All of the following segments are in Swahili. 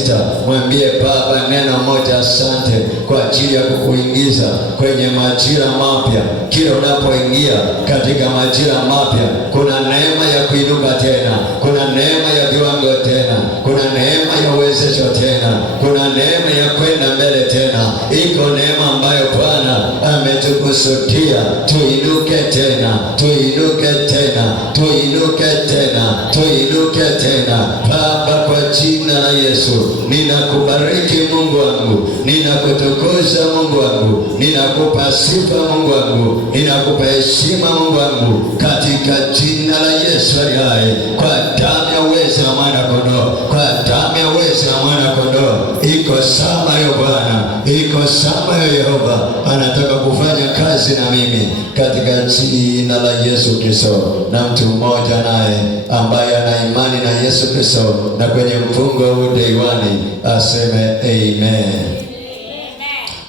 6. Mwambie Baba neno moja, asante kwa ajili ya kukuingiza kwenye majira mapya. Kila unapoingia katika majira mapya, kuna neema ya kuinuka tena, kuna neema ya viwango tena, kuna neema ya uwezesho tena, kuna neema ya kwenda mbele tena. Iko neema ambayo Bwana ametukusudia tuinuke tena, tuinuke tena, tuinuke tena, tuinuke tena. Baba, kwa jina la Yesu ninakubariki Mungu wangu, ninakutukuza Mungu wangu, ninakupa sifa Mungu wangu, ninakupa heshima Mungu wangu, katika jina la Yesu aliye hai, kwa damu ya uweza wa mwana kondoo, kwa damu ya uweza wa mwana kondoo. Iko sama yo Bwana, iko sama yo Yehova, anataka kufanya kazi na mimi katika jina la Yesu Kristo. Na mtu mmoja naye ambaye ana imani na Yesu Kristo na kwenye mfungo huu deiwani aseme amen.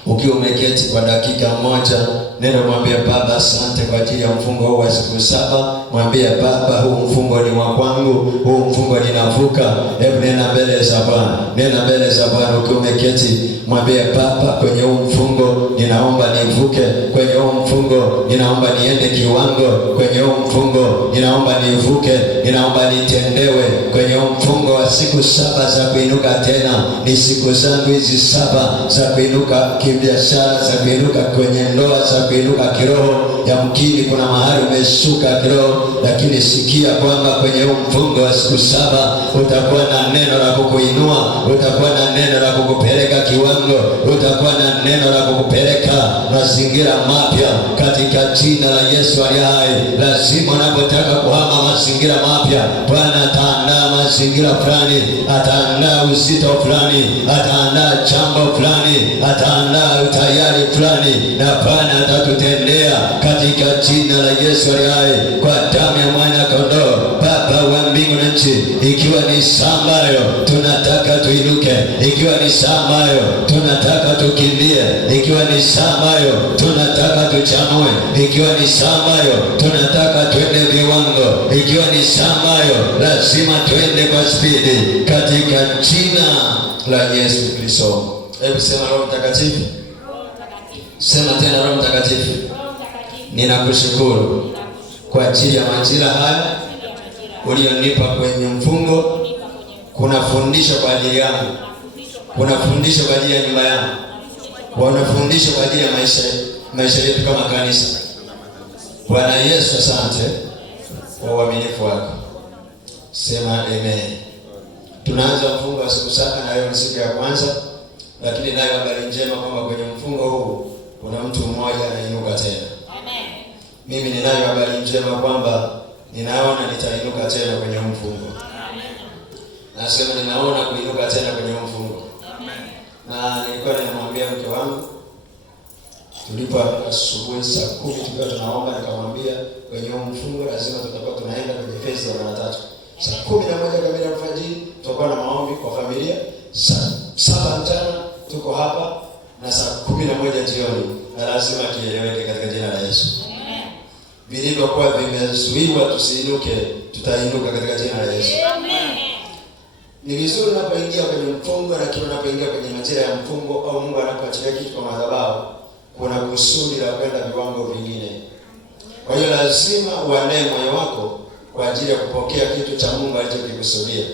Ukiwa umeketi kwa dakika moja, neno mwambie Baba asante kwa ajili ya mfungo huu wa siku 7. Mwambie Baba, huu mfungo ni wa kwangu, huu mfungo ninavuka. Hebu nena mbele za Bwana, nena mbele za Bwana ukiwa umeketi. Mwambie Baba, kwenye huu mfungo ninaomba nivuke, kwenye huu mfungo ninaomba niende kiwango, kwenye huu mfungo ninaomba nivuke, ninaomba nitendewe. Kwenye huu mfungo wa siku 7 za kuinuka tena, ni siku zangu hizi 7 za kuinuka kibiashara, za kuinuka kwenye ndoa, za kuinuka kiroho. Yamkini kuna mahali umeshuka kiroho, lakini sikia kwamba kwenye huu mfungo wa siku 7 utakuwa na neno la kukuinua, utakuwa na neno la kukupeleka kiwango, utakuwa na neno la kukupeleka mazingira mapya katika jina la Yesu aliye hai. Lazima unapotaka kuhama mazingira mapya, Bwana ataandaa mazingira fulani, ataandaa uzito fulani, ataandaa jambo fulani, ataandaa utayari fulani, na Bwana atatutendea katika jina la Yesu aliye hai, kwa damu ya mwana kondoo. Baba wa mbingu na nchi, ikiwa ni saa ambayo tunataka tuinuke, ikiwa ni saa ambayo tunataka tukimbie, ikiwa ni saa ambayo tunataka tuchanue, ikiwa ni saa ambayo tunataka twende viwango, ikiwa ni saa ambayo lazima twende kwa spidi, katika jina la Yesu Kristo. Hebu sema Roho Mtakatifu. Sema tena Roho Mtakatifu. Ninakushukuru kwa ajili ya majira haya ulionipa kwenye mfungo. Kuna fundisho kwa ajili yangu, kuna fundisho kwa ajili ya nyumba yangu, kuna fundisho kwa ajili ya maisha yetu kama kanisa. Bwana Yesu, asante kwa uaminifu wako. Sema amen. Tunaanza mfungo wa siku 7 na leo ni siku ya kwanza, lakini nayo habari njema kwamba kwenye mfungo huu kuna mtu mmoja anainuka tena. Amen. Mimi ninayo habari njema kwamba ninaona nitainuka tena kwenye mfungo. Amen. Nasema ninaona kuinuka tena kwenye mfungo. Amen. Na nilikuwa ninamwambia mke wangu tulipo asubuhi saa 10 tukiwa tunaomba, nikamwambia kwenye mfungo lazima tutakuwa tunaenda kwenye phase ya mara 3. Saa 11 kamili alfajiri tutakuwa na maombi kwa familia, saa 7 mchana tuko hapa, na saa 11 jioni, na lazima kieleweke katika jina la Yesu. Amen. Vilivyokuwa vimezuiwa tusiinuke, tutainuka katika jina la Yesu. Amen. Ni vizuri unapoingia kwenye mfungo, lakini unapoingia kwenye majira ya mfungo au Mungu anapoachilia kitu kwa madhabahu, kuna kusudi la kwenda viwango vingine. Kwa hiyo lazima uandae moyo wako kwa ajili ya kupokea kitu cha Mungu alichokikusudia.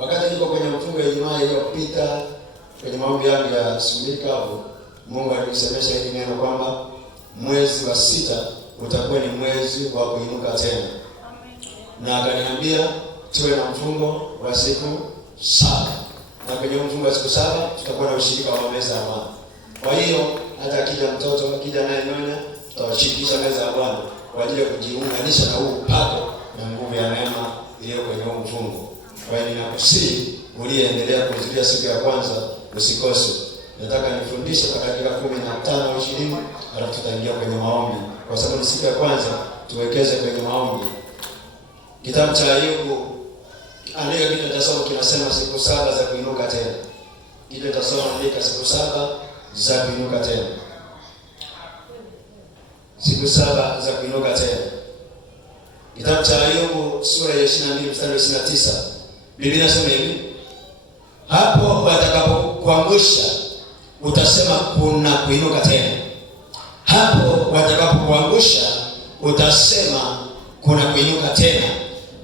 Wakati niko kwenye mfungo wa Ijumaa iliyopita kwenye maombi yangu ya simika hapo, Mungu alinisemesha hili neno kwamba mwezi wa 6 utakuwa ni mwezi wa kuinuka tena. Na akaniambia tuwe na mfungo wa siku 7. Na kwenye mfungo wa siku 7 tutakuwa na ushirika wa meza ya Bwana. Kwa hiyo hata kija mtoto kija naye nyonya, tutawashirikisha meza ya Bwana kwa ajili ya kujiunganisha na huu upako na nguvu ya neema iliyo kwenye huu mfungo. Kwa hiyo ninakusihi uliendelea kuhudhuria siku ya kwanza usikose. Nataka nifundishe kwa dakika 15 au 20, alafu tutaingia kwenye maombi. Kwa sababu ni siku ya kwanza, tuwekeze kwenye maombi. Kitabu cha Ayubu, andika kitu tutasoma kinasema siku 7 za kuinuka tena. Kitu tutasoma andika siku 7 za kuinuka tena. Siku 7 za kuinuka tena. Kitabu cha Ayubu sura ya 22 mstari wa 29. Biblia inasema hivi: Hapo watakapokuangusha utasema kuna kuinuka tena. Hapo watakapokuangusha utasema kuna kuinuka tena,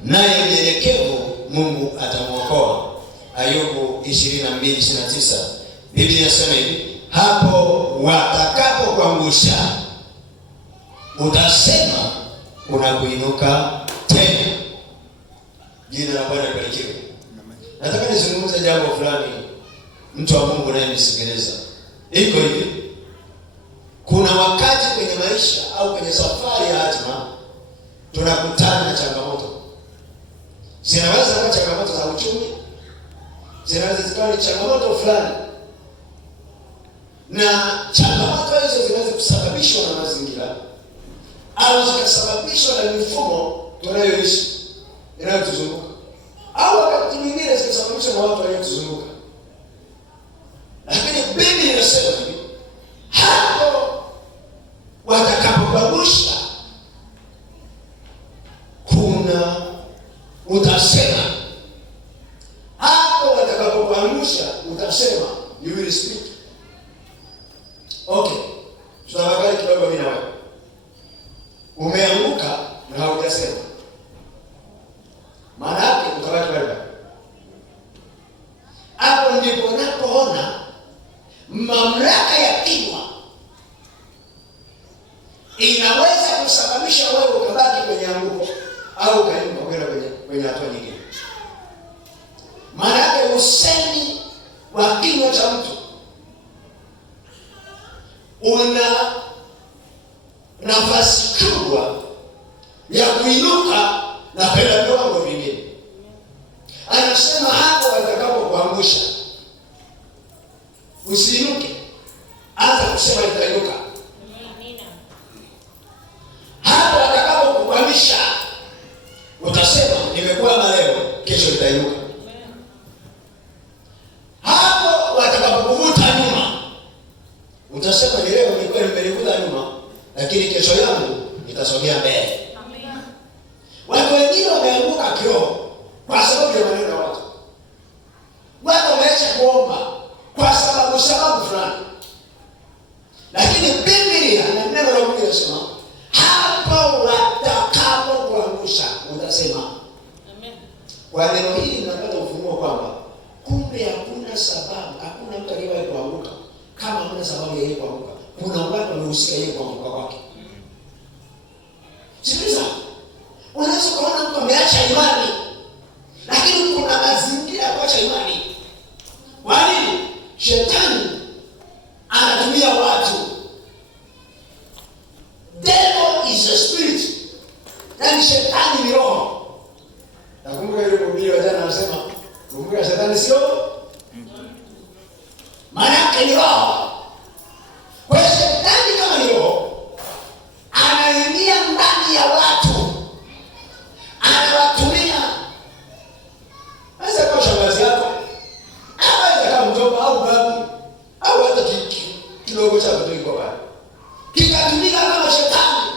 naye mnyenyekevu Mungu atamwokoa. Ayubu 22:29. Biblia inasema hivi, hapo watakapokuangusha utasema kuna kuinuka tena. Jina la Bwana libarikiwe. Nataka nizungumze jambo fulani, mtu wa Mungu naye nisikiliza. Iko hivi, kuna wakati kwenye maisha au kwenye safari ya hatima tunakutana na changamoto. Zinaweza kuwa changamoto za uchumi, zinaweza zikawa ni changamoto fulani, na changamoto hizo zinaweza kusababishwa na mazingira au zikasababishwa na mifumo tunayoishi inayotuzunguka, au wakati mwingine zikasababishwa na watu waliotuzunguka. Lakini Biblia inasema hivi, hapo watakapokuangusha kuna utasema. Hapo watakapokuangusha utasema, you will speak. Okay, tutafakari kidogo mimi na wewe. Umeanguka na haujasema, maana yake utabaki pale. Hapo ndipo unapoona mamlaka ya kinywa inaweza kusababisha wewe ukabaki kwenye anguko au ukainuka kwenda kwenye hatua nyingine. Maana yake usemi wa kinywa cha mtu una nafasi kubwa ya kuinuka na kwenda viwango vingine. Anasema hapo watakapokuangusha usiinuke, hata kusema itainuka. Hapo watakapokukwamisha utasema nimekwama leo, kesho itainuka. Hapo watakapokuvuta nyuma utasema ni leo nilikuwa nimelivuta nyuma, lakini kesho yangu itasogea mbele. Watu wengine wameanguka kiroho kwa sababu ya maneno ya watu. Watu wameacha kuomba kwa sababu fulani. Lakini Biblia na neno la Mungu linasema hapo watakapokuangusha utasema. Amen. Kwa neno hili napata ufunuo kwamba kumbe hakuna sababu, hakuna mtu aliyewahi kuanguka kama hakuna sababu ya yeye kuanguka. Kuna watu wamehusika yeye kuanguka kwake. Sikiliza. Unaweza kuona mtu ameacha imani, lakini kuna mazingira ya kuacha imani. Kwa nini? Shetani anatumia watu. Devil is a spirit. Yaani shetani ni roho. Nakumbuka ile Biblia ya jana anasema, kumbuka shetani sio? Maana yake ni roho. Kwa shetani kama ni roho, anaingia ndani ya watu. Anawatumia. Sasa kwa shangazi yako, aweza kama mjomba au babu au hata kidogo cha mtu yuko pale. Kikatumika kama shetani.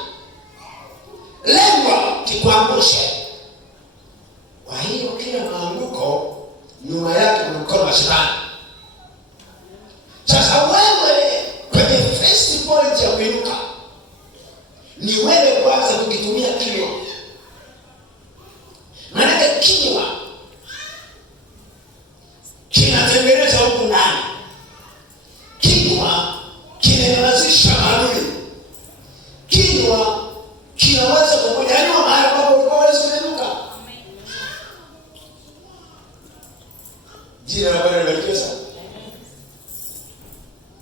Lengo kikuangushe. Kwa hiyo kila maanguko nyuma yake ni mkono wa shetani. Sasa wewe kwenye first point ya kuinuka ni wewe kwanza kukitumia kinywa. Maana kinywa kinatengeneza huku ndani. Kinywa kinanyamazisha maadui. Kinywa kinaweza kukunyanyua mahali ambapo ulikuwa huwezi kuinuka. Jina la Bwana libarikiwe sana.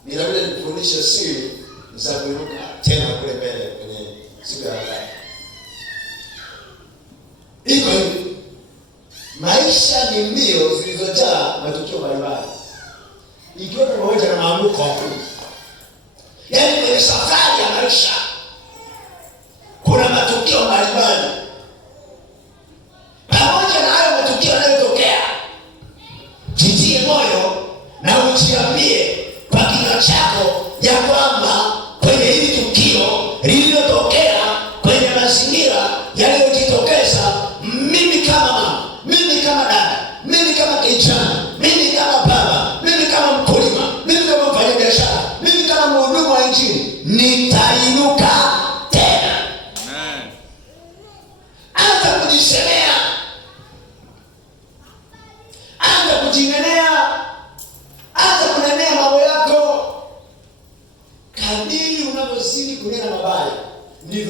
Ninapenda nikufundishe siri za kuinuka tena kule mbele kwenye siku ya leo. Iko hivi. Maisha ni mbio zilizojaa matukio mbalimbali. Ikiwa pamoja na maanguko. Yaani kwenye safari ya maisha kuna matukio mbalimbali. Pamoja na hayo matukio yanayotokea, jitie moyo na ujiambie kwa kinywa chako ya kwamba kwenye hili tukio lililotokea, kwenye mazingira yaliyojitokeza, mimi kama mama, mimi kama dada, mimi kama kijana, mimi kama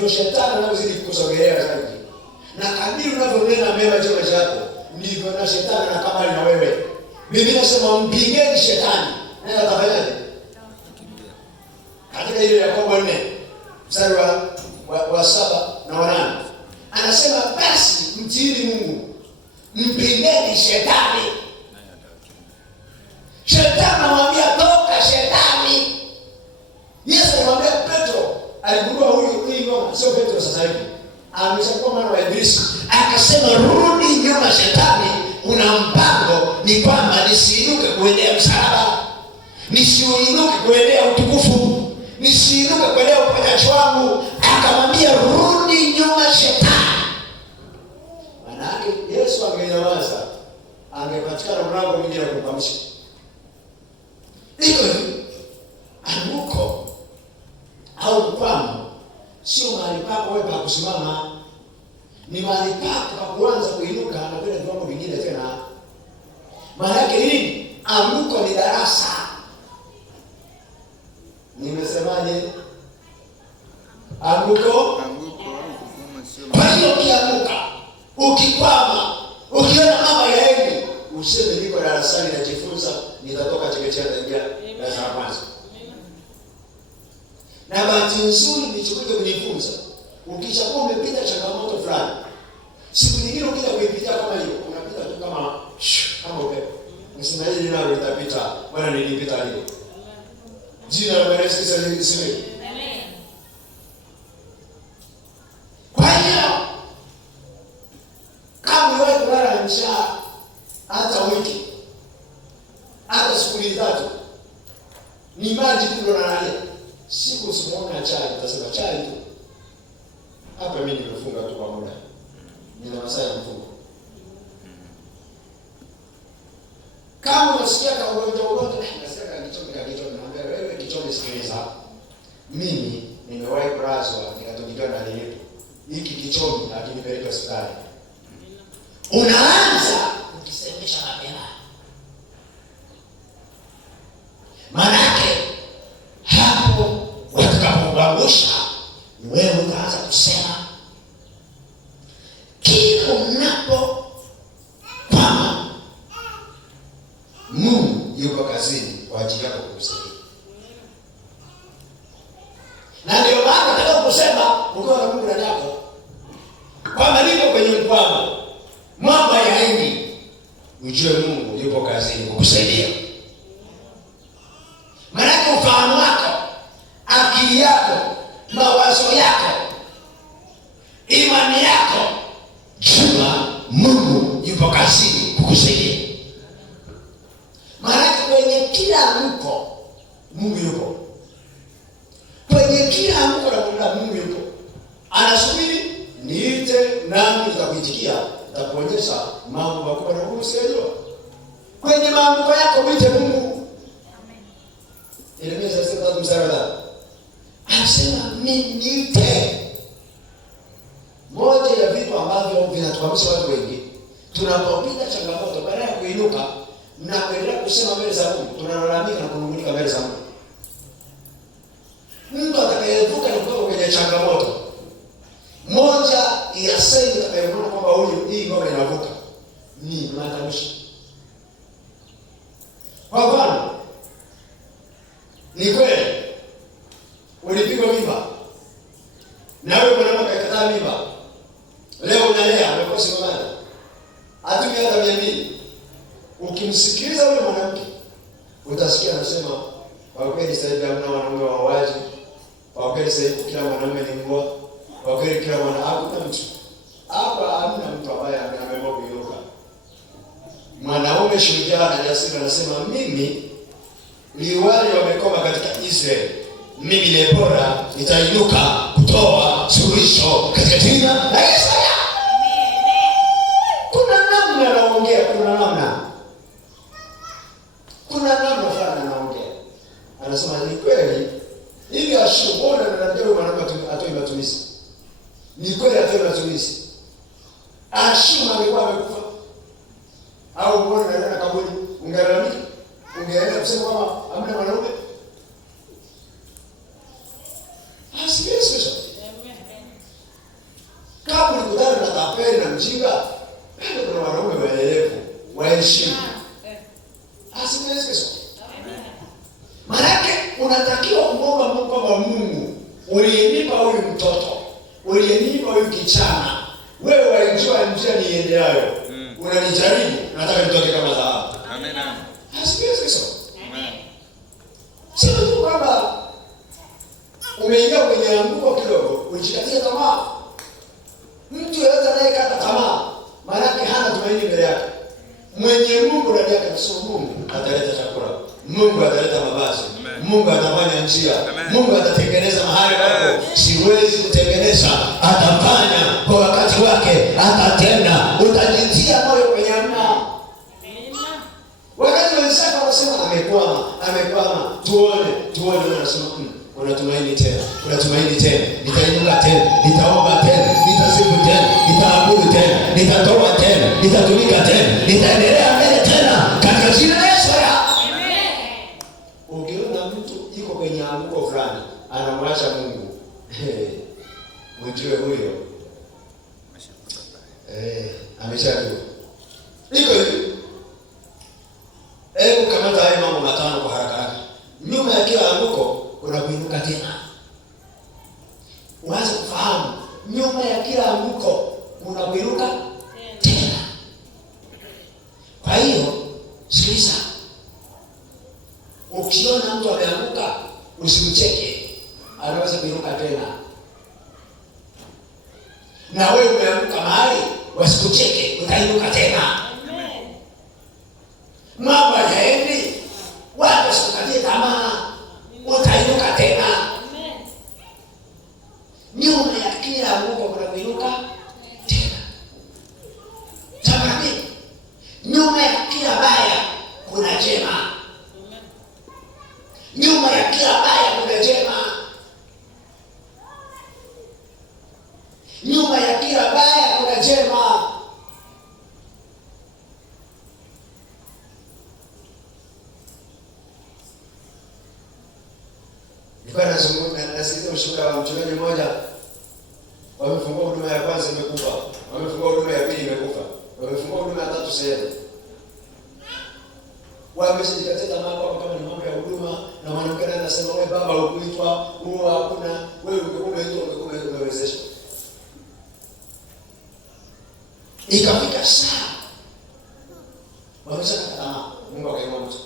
ndivyo shetani anavyozidi kukusogelea zaidi. Na kadiri unavyonena mema juu ya maisha yako, ndivyo na shetani anakamali na wewe. Biblia inasema mpigeni shetani, naye atafanyaje? Katika ile Yakobo 4 mstari wa 7 na 8 anasema basi mtiini Mungu, mpigeni shetani. Shetani anamwambia toka shetani. Yesu alimwambia Petro, aligundua huyu ngoma sio Petro sasa hivi. Ameshakuwa mwana wa Ibilisi. Akasema rudi nyuma shetani, una mpango ni kwamba nisiinuke kuendea msalaba, nisiinuke kuendea utukufu, nisiinuke kuendea uponyaji wangu. Akamwambia rudi nyuma shetani. Maana Yesu angenyamaza, angepatikana mlango mwingine wa kumkamsha. Iko anguko au mkwamo sio mahali pako wewe pa kusimama, ni mahali pako pa kuanza kuinuka na kwenda viwango vingine tena. Maana yake nini? Anguko ni darasa. Nimesemaje? Anguko. Kwa hiyo ukianguka, ukikwama, ukiona mambo yaendi, useme niko darasani najifunza, nitatoka chekechea naingia darasa la kwanza. Na bahati nzuri nilichokuja kujifunza, ukishakuwa umepita changamoto fulani, siku nyingine ukija kuipita kama hiyo, unapita tu kama upepo. Msema hili nalo litapita, bwana nilipita leo. Jina la Bwana Yesu lisifiwe. Amen. Kwa hiyo kama wewe kulala njaa hata wiki, hata siku 3, ni maji tu ndo nalalia. Siku usimuona chai, utasema chai tu. Hapa mimi nimefunga tu kwa muda. Nina masaa ya mfungo. Kama unasikia kama ugonjwa, unasikia kama kichome, naambia wewe kichome, sikiliza. Mimi nimewahi kulazwa nikatokiwa na nini? Hiki kichome akinipeleka hospitali. Unaanza ukisemesha mapema. Manake hapo watakapoangusha wewe utaanza kusema kila unapo kama Mungu yuko kazini kwa ajili yako kukusaidia. Na ndio maana nataka kusema ukiwa na Mungu ndani yako kwamba niko kwenye mkwamo, mambo yaendi, ujue Mungu yuko kazini kukusaidia. Maana ufahamu wako, akili yako, mawazo yako, imani yako, jua Mungu yupo kazini kukusaidia. Maana kwenye kila anguko Mungu yupo. Kwenye kila anguko la Mungu yupo. Anasubiri niite nami nitakuitikia, nitakuonyesha mambo makubwa na ngumu usiyojua. Kwenye maanguko yako mwite Mungu. Yeremia 33 mstari wa 3. Anasema niite. Moja ya vitu ambavyo vinatuhamisha watu wengi, tunapopita changamoto, baada ya kuinuka na kuendelea kusema mbele za Mungu, tunalalamika na kunung'unika mbele za Mungu. Mtu atakayevuka na kutoka kwenye changamoto, moja ya saini atakayeona kwamba huyu hii ngome inavuka ni matamshi. Kwa mfano, ni kweli ulipigwa mimba na wewe mwanamke akakataa mimba, leo unalea umekosa mama, hatumi hata 200. Ukimsikiliza yule mwanamke utasikia anasema kwa kweli sasa hivi hamna wanaume wawaji, kwa kweli sasa hivi kila mwanaume ni mbwa, kwa kweli kila hakuna mtu hapa, hamna mtu ambaye ameamua kuinuka. Mwanaume shujaa na jasiri anasema mimi liwali wamekoma katika Israeli, mimi Debora nitainuka kutoa suluhisho katika jina la Yesu. Kuna namna anaongea, kuna namna fulani anaongea. Anasema ni kweli hivi ashubona na ndio mwanamke atoi matumizi. Ni kweli atoi matumizi. Ashuma alikuwa amekufa. Au mbona na kaburi ungelalamika? Ungeweza kusema kwamba hamna mwanaume? Asifiwe. unatakiwa kuomba Mungu kwamba Mungu, uliyenipa huyu mtoto, uliyenipa huyu kijana, wewe waijua njia niendeayo. Unanijaribu, nataka nitoke kama dhahabu. Amen. Hasikizo. Amen. Sio tu kwamba umeingia kwenye anguko kidogo, unajikatia tamaa. Mtu yeyote anayekata tamaa, maana yake hana tumaini mbele yake. Mwenye Mungu ndani yake, sio Mungu ataleta chakula, Mungu ataleta mavazi, Mungu atafanya njia, Mungu atatengeneza mahali hapo siwezi kutengeneza, atafanya kwa wakati wake, atatenda. Utajitia moyo kwenye amna. Wakati wenzako wanasema amekwama, tuone wanasema unatumaini tena, nitainuka tena, nitaomba tena, nitasifu tena, nitaabudu tena, nitatoa tena, nitatumika tena, nitaendelea mbele tena katika jina la Yesu. Amen. Ukiona mtu yuko kwenye anguko fulani, anamwacha Mungu, ujue huyo ameshajua. Iko hivi. Hebu kamata haya mambo matano kwa haraka. Nyuma ya kila anguko kuna kuinuka tena. Uanze kufahamu nyuma ya kila anguko kuna kuinuka tena. Kwa hiyo sikiliza, ukiona mtu ameanguka usimcheke, anaweza kuinuka tena. Na wewe umeanguka mahali, wasikucheke, utainuka tena. Mambo hayaendi, watu wasikatie tamaa, utainuka tena. Nyuma ya kila anguko kuna kuinuka tena. Jamani, nyuma ya kila baya kuna jema. Nyuma ya kila baya kuna jema. Nyuma ya kila baya kuna jema. Nilikuwa nasikia ushuhuda wa mchungaji mmoja. Wamefungua huduma ya kwanza imekufa, wamefungua huduma ya pili imekufa, wamefungua huduma ya tatu sehemu. Wameshajikatia tamaa kwa kama ni mambo ya huduma, na mwanamke anasema wewe baba ukuitwa, huo hakuna, wewe umewezesha. Ikafika saa wameshakata tamaa, Mungu akainua mtu.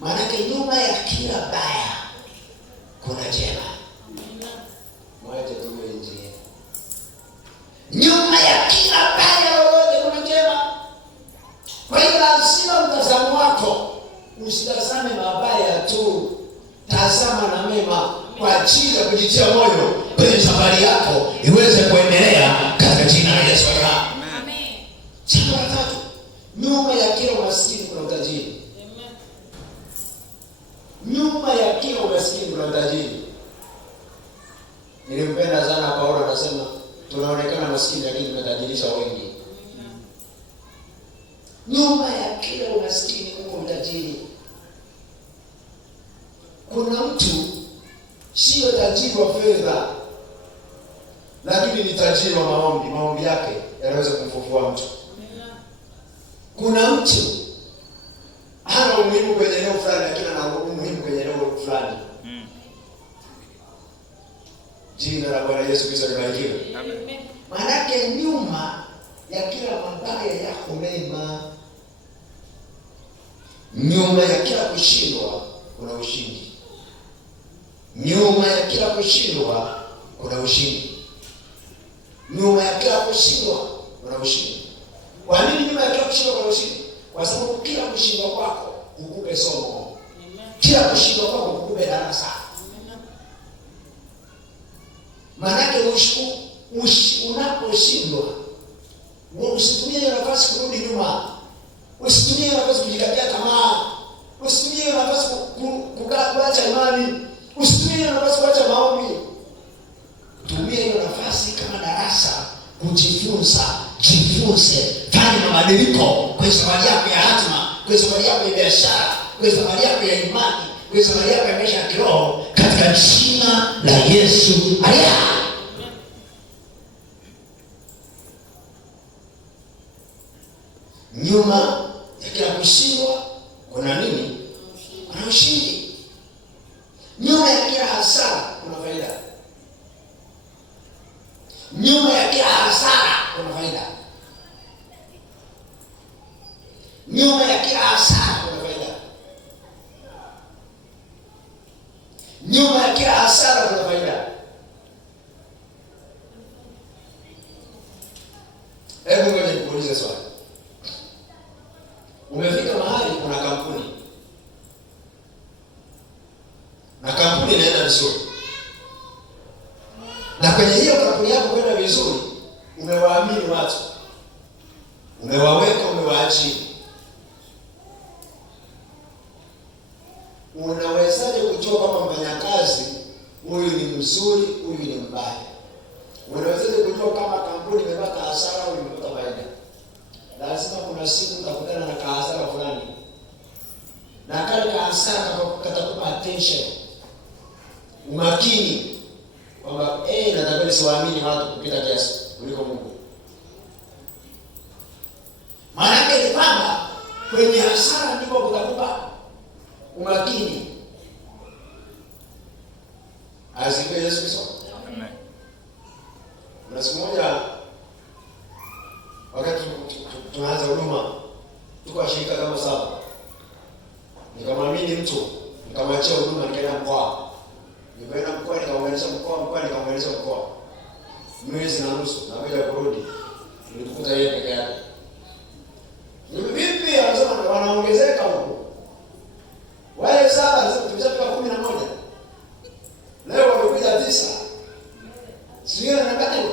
Maana nyuma ya kila baya kuna jema. Mwaje tuwe njia. Nyuma ya kila baya lolote kuna jema. Kwa hiyo lazima mtazamo wako usitazame mabaya tu, tazama na mema, kwa ajili ya kujitia moyo kwenye safari yako iweze kuendelea katika jina la Yesu. Amen. Jambo la tatu, nyuma ya kila maskini kuna utajiri. Nyuma ya kila maskini kuna utajiri. Nilimpenda sana Paulo, anasema tunaonekana maskini lakini tumetajirisha wengi. Nyuma ya kila umaskini kuna utajiri. Kuna mtu sio tajiri wa fedha, lakini ni tajiri wa maombi. Maombi yake yanaweza kumfufua mtu. Kuna mtu hana umuhimu kwenye eneo fulani, lakini ana umuhimu kwenye eneo fulani. Jina la Bwana Yesu Kristo libarikiwe. Amen. Maana nyuma ya kila mabaya yako mema. Nyuma ya kila kushindwa kuna ushindi. Nyuma ya kila kushindwa kuna ushindi. Nyuma ya kila kushindwa kuna ushindi. Kwa nini nyuma ya kila kushindwa kuna ushindi? Kwa sababu kila kushindwa kwako ukupe somo. Kila kushindwa kwako ukupe darasa. Maana unaposhindwa usitumie nafasi kurudi nyuma. Usitumie nafasi kujikatia tamaa. Usitumie nafasi kuacha imani. Usitumie nafasi kuacha maombi. Tumia hiyo nafasi kama darasa kujifunza. Jifunze, fanya mabadiliko kwa safari yako ya hatima, kwa safari yako ya biashara, kwa safari yako ya imani, kwa safari yako ya maisha ya kiroho katika jina la Yesu. Aya. Nyuma ya kila kushindwa kuna nini? Kuna ushindi. Nyuma ya kila hasara kuna faida. Hebu ngoja nikuulize swali. Umefika mahali kuna kampuni. Na kampuni inaenda vizuri. Na kwenye hiyo kampuni yako kwenda vizuri, umewaamini watu. Umewaweka, umewaajiri. Unawezaje kujua kama mfanyakazi huyu ni mzuri, huyu ni mbaya? Unawezaje kujua kama kampuni imepata hasara au imepata faida? Lazima kuna siku utakutana na hasara fulani. Na kale hasara katakupa attention. Umakini. Kwamba nataka nisiwaamini watu kupita kiasi kuliko Mungu. Maana yake ni kwamba kwenye hasara ndipo kutakupa umakini. Asifiwe Yesu Kristo. Amen. Na siku moja wakati tunaanza huduma, tuko shirika kama 7. Nikamwamini mtu, nikamwachia huduma, nikaenda mkoa. Nikaenda mkoa, nikaunganisha mkoa, nikaunganisha mkoa. Mwezi na nusu, na bila kurudi. Nilikuta yeye peke yake. Ni vipi anasema wanaongezeka huko? Wale 7 sasa tumeshafika 11. Leo wamekuja 9. Sio na ngani?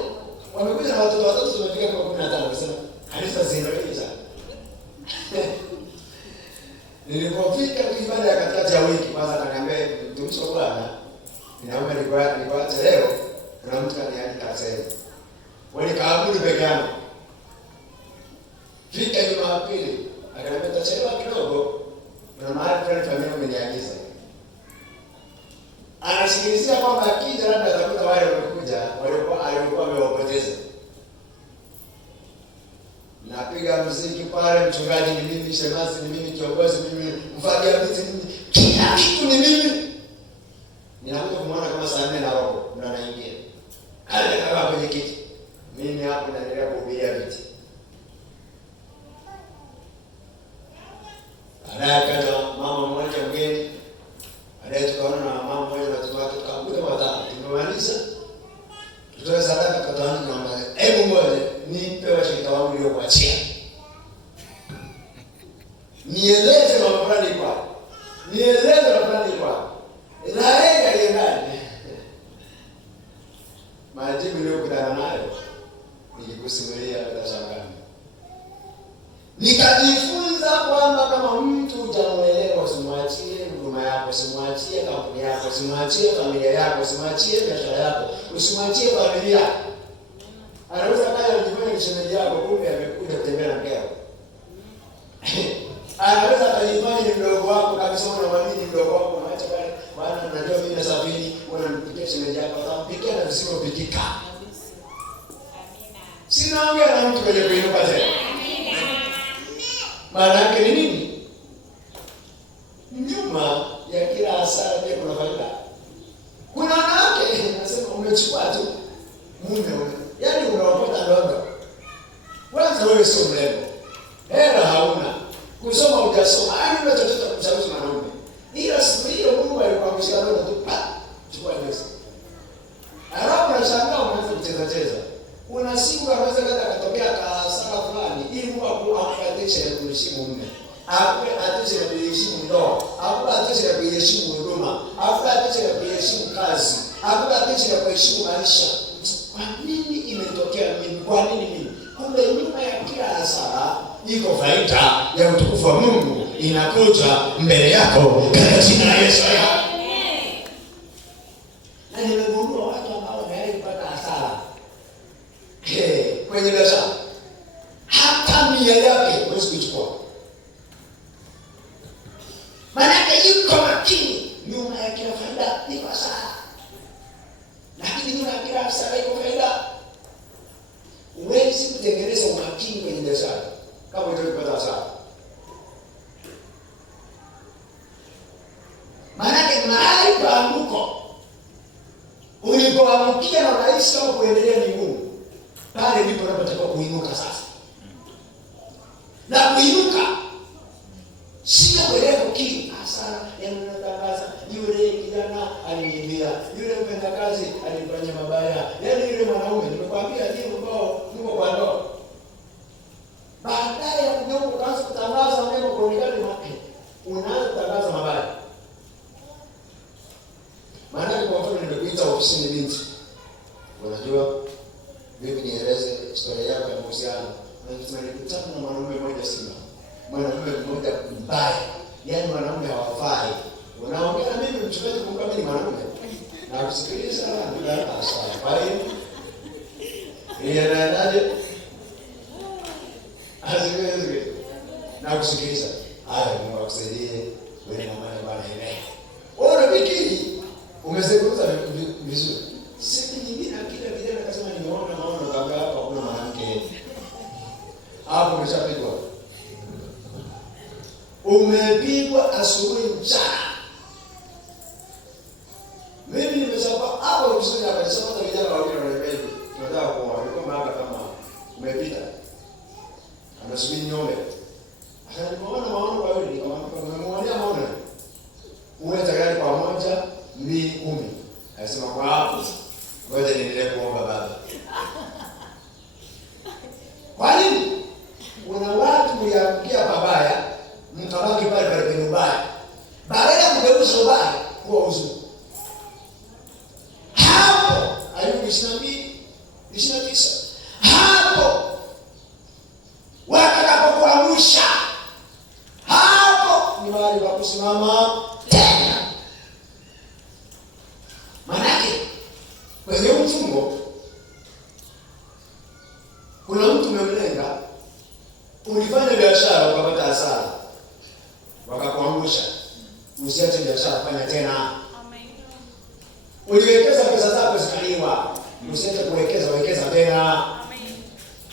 Wamekuja na watoto watatu, tumefika kwa 15. Nasema kanisa zero hizo. Nilipofika ibada ya katikati ya wiki, kwanza akaniambia mtumishi wa Bwana, ninaomba nikuache leo, kuna mtu kaniandika sasa. Wewe kaabudu peke yako. Fika Jumapili, akaniambia tachelewa kidogo, kuna mahali fulani familia imeniagiza. Anasikilizia kwamba akija labda atakuta wale wamekuja, alikuwa amewapoteza. Napiga muziki pale, mchungaji ni mimi, shemasi ni mimi, kiongozi ni mimi, mfanyakazi ni mimi, kila kitu ni mimi. Ninakuja kumwona kama saa 4 na robo ndo anaingia. Kale kama kwenye kiti. Mimi hapo naendelea kuhubiria viti. Baadaye mama mmoja mgeni. Baadaye tukaona na mama mmoja na watoto wake, tukakuta watano. Tumemaliza. Tutoe sadaka kwa tano na mama. Hebu ngoja nipe washirika wangu niliokuachia. Nieleze mambo fulani kwa. Nieleze mambo fulani kwa. Na yeye aliendani. Majibu niliyokutana nayo nilikusimulia hata shangani. Nikajifunza kwamba kama mtu hujamuelewa, usimwachie huduma yako, usimwachie kampuni yako, usimwachie familia yako, usimwachie biashara yako, usimwachie familia. Anaweza kaya kujifanya ni shemeji yako, kumbe amekuja kutembea na mkeo. Anaweza kujifanya ni mdogo wako kabisa, unamwamini mdogo wako, unaacha pale, bwana unajua mimi nasafiri, unampikia shemeji yako, atampikia na visivyopitika. Sinaongea na mtu kwenye kuinuka tena. Maana yake ni nini? Nyuma ya kila hasara pia kuna faida. Kuna wanawake nasema umechukua tu mume. Yaani unawapata ndogo. Kwanza wewe sio mrembo. Hela hauna. Kusoma hujasoma. Yaani unatafuta kumshawishi mwanaume. Ila siku hiyo Mungu alikuangusha ndogo tu. Chukua pesa. Alafu unashangaa unaanza kucheza. Kuna siku anaweza katokea hasara fulani ili Mungu akupatie kuheshimu mume. Akupatie kuheshimu ndoa. Akupatie kuheshimu huduma. Akupatie kuheshimu kazi. Akupatie kuheshimu maisha. Kwa nini imetokea mimi? Kwa nini mimi? Kumbe nyuma ya kila hasara iko faida ya utukufu wa Mungu inakuja mbele yako katika jina la Yesu. Na nimegundua watu ambao wanapata hasara kwenye biashara, hata mia yake huwezi kuchukua. Maana yuko makini, nyuma ya kila faida iko hasara. Lakini nyuma ya kila hasara iko faida. Huwezi kutengeneza umakini kwenye biashara kama utapata hasara. Maana mahali pa anguko ulipoangukia na unaishi kama kuendelea ni ngumu. Pale ndipo unapotakiwa kuinuka sasa. Na kuinuka sio kuendelea kukiri hasara, yanatangaza yule kijana kijana aliniibia, yule mfanyakazi alifanya mabaya, yaani yule mwanaume. Nimekwambia ndio ambao tuko kwa ndoa. Baadaye ya kugeuka ukaanza kutangaza mambo kuonekana mapya, unaanza kutangaza mabaya. Maana kwa mfano nimekuita ofisini binti, unajua mimi nieleze historia yako ya mahusiano. Na nilikutana na mwanaume mmoja Simba, mwanaume mmoja mbaya, yaani mwanaume hawafai. Unaongea na mimi mchungaji kumbe mimi mwanaume na kusikiliza ndio sawa. Kwa hiyo niendaje azingeze na kusikiliza haya, Mungu akusaidie wewe na mama bwana ile. Ona bikini umezungumza vizuri. Siku nyingine akija kijana akasema nimeona maono kabla hapa kuna mwanamke hapo, umeshapigwa. Umepigwa asubuhi mchana. Mimi nimesema hapo kusudi akasema hata vijana wa wengine wanapenda. Tunataka kuoa. Nilikuwa hapa kama umepita. Anasubiri nyombe. Akaniona maono kwa yule, nikamwambia maono. Uwe tayari kwa 1, 2, 10. Akasema kwa hapo. Ngoja niendelee kuomba baba. Kwa nini? Kuna watu mliamkia babaya, mtabaki pale pale kwenye ubaya. Baada ya kugeuza ubaya kuwa uzuri. Hapo Ayubu 22:29. Hapo watakapokuangusha, hapo ni mahali pa kusimama tena. Maanake kwenye mfungo kuna mtu umemlenga, ulifanya biashara ukapata hasara, wakakuangusha. Usiache biashara, fanya tena. Uliwekeza pesa zako zikaliwa, usiache kuwekeza, wekeza tena.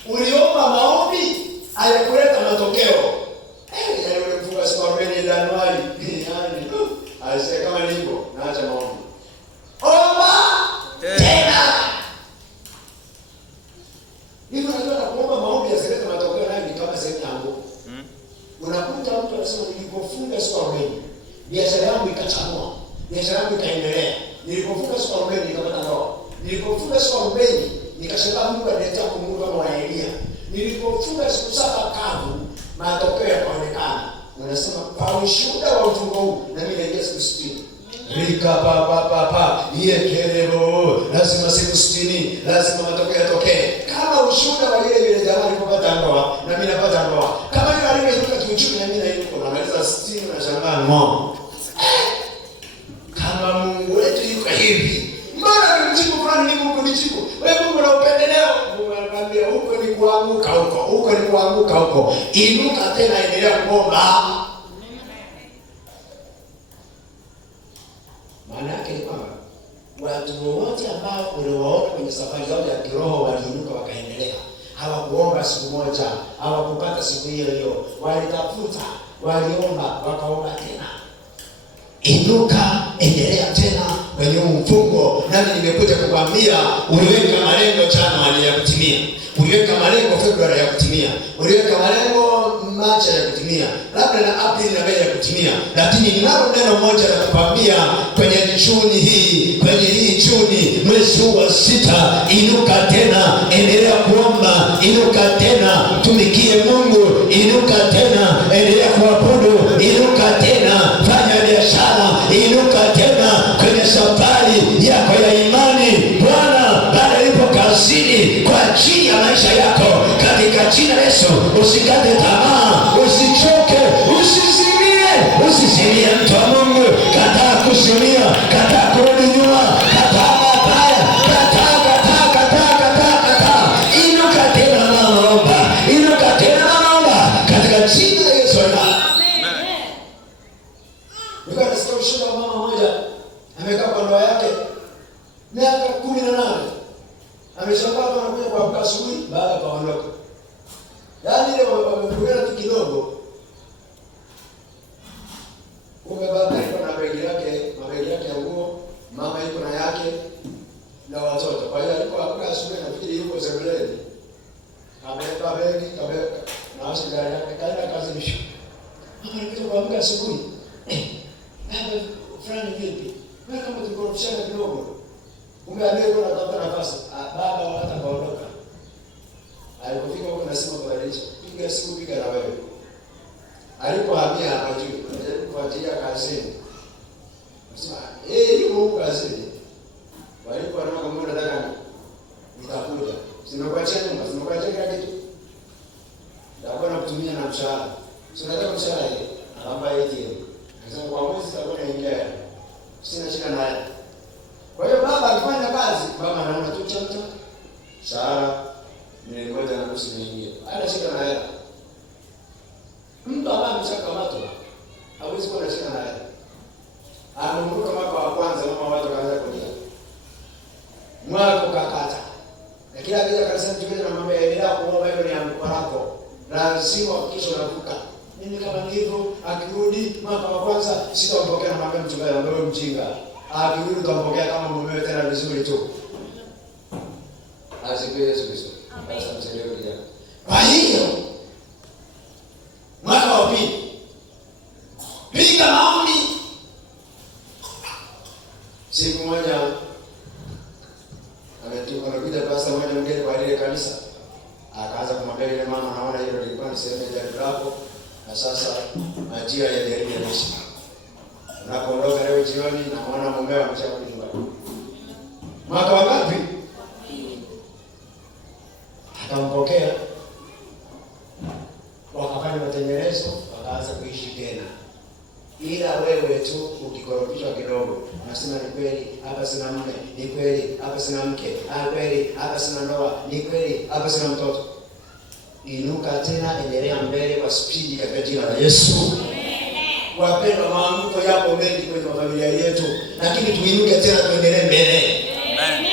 Uliomba maombi, hayakuleta matokeo. Yaani ulifunga siku 40 Januari, yaani aisee kama nilivyo, naacha maombi. Omba tena. Hivi unajua kuomba maombi yasilete matokeo nayo ni kama sehemu yangu. Unakuta mtu anasema nilipofunga siku 40, biashara yangu ikachanua, biashara yangu ikaendelea. Nilipofunga siku 40 nikapata ndoa. Nilipofunga siku 40 nikashangaa Mungu alileta Mungu kama wa Elia. Nilipofunga siku 7 kavu, matokeo yakaonekana. Unasema kwa ushuhuda wa mfungo huu na mimi naingia siku 60. Rika pa yekelebo, lazima siku 60, lazima matokeo yatokee. Kama ushuhuda wa ile jamaa alipopata ndoa na mimi napata ndoa. Kama yule aliyekuwa kiuchumi na mimi na yuko namaliza 60 na shangaa ngo. Kama Mungu wetu yuko hivi, mbona mjibu fulani Mungu kunijibu? Wewe Mungu na upendeleo. Mungu ananiambia huko ni kuanguka huko, huko ni kuanguka huko. Inuka tena, endelea kuomba. Maana yake ni kwamba watu wote ambao uliwaona kwenye safari yao ya kiroho waliinuka wakaendelea. Hawakuomba siku moja, hawakupata siku hiyo hiyo. Walitafuta, waliomba, wakaomba tena. Inuka, endelea tena kwenye mfungo. Nani nimekuja kukwambia uliweka malengo Januari ya kutimia. Uliweka malengo Februari ya kutimia. Uliweka malengo Machi ya kutimia. Labda na Aprili na Mei ya kutimia. Lakini ninalo neno moja la kukwambia kwenye Juni hii, kwenye hii Juni, mwezi huu wa 6, inuka tena, endelea kuomba, inuka tena, tumikie Mungu, inuka tena, endelea kuabudu, inuka tena, fanya biashara, inuka tena kwenye safari yako ya imani. Bwana bado yupo kazini kwa ajili ya maisha yako. Katika jina la Yesu, usikate tamaa, usichoke, usizimie mtu wa Mungu. Kataa kuzimia, kataa kurudi nyuma, kataa mabaya, kataa. Inuka tena na maomba, inuka tena na maomba katika jina la Yesu. Amen. Nilikuwa nasikia ushuhuda wa mama mmoja amekaa kwa ndoa yake miaka 18. Ameshangaa anakuja kwa asubuhi baada ya kuondoka. Yaani ile wamekuja tu kidogo. Umebaki na mabegi yake ya nguo, mama yuko na yake na watoto. Kwa hiyo alikuwa asubuhi nafikiri yuko sebuleni. Amebeba begi, na asha gari yake kaenda kazi nisho. Mama alikuja kuamka asubuhi. Baba fulani vipi? Na kama tukorofishana kidogo. Umeambia kwa natafuta nafasi. Baba hata kaondoka. Alipofika huko nasema kwa Elisha, piga simu piga na wewe. Alipohamia hapa juu, anajaribu kufuatilia kazini. Anasema, yuko huko kazini. Walipoona kama nataka nitakuja. Sinakuachia nyumba, sinakuachia kila kitu. Ndio nakutumia na mshahara. Sio nataka mshahara ile. Anaomba ATM. Anasema kwa mwezi tutakuwa naingia. Sina shida naye. Kwa hiyo baba akifanya kazi, baba anaona tu chamta. Mshahara ni ngoja na nusu nyingine. Hana shida na hela. Mtu ambaye ameshakamatwa hawezi kuwa na shida na hela. Anakumbuka mwaka wa kwanza mama watu kaanza kulia. Mwaka kakata. Na kila kitu akasema tuende na mambo yaendelea kuomba hiyo ni amko lako. Lazima kisha unavuka. Mimi kama ndivyo akirudi mwaka wa kwanza sitampokea na mambo mchungaji ambaye mjinga. Akirudi utampokea kama mume tena vizuri tu. Asifiwe Yesu Kristo. Amen. Kwa hiyo mwaka wa pili piga maombi. Siku moja anakuja pasta mmoja mgeni kwa ile kanisa. Akaanza kumwambia yule mama, naona hilo lilikuwa ni sehemu ya jambo lako na sasa majira yameisha. Unapoondoka leo jioni na mwana mumeo ameshakuja nyumbani. Mwaka wa ngapi? Akampokea. Wakafanya matengenezo, wakaanza kuishi tena. Ila wewe tu ukikorofishwa kidogo, unasema ni kweli hapa sina mume, ni kweli hapa sina mke, kweli hapa sina ndoa, ni kweli hapa sina mtoto. Inuka tena, endelea mbele kwa spidi katika jina la Yesu. Wapendwa, maanguko yapo mengi kwenye familia yetu, lakini tuinuke tena tuendelee mbele. Amen.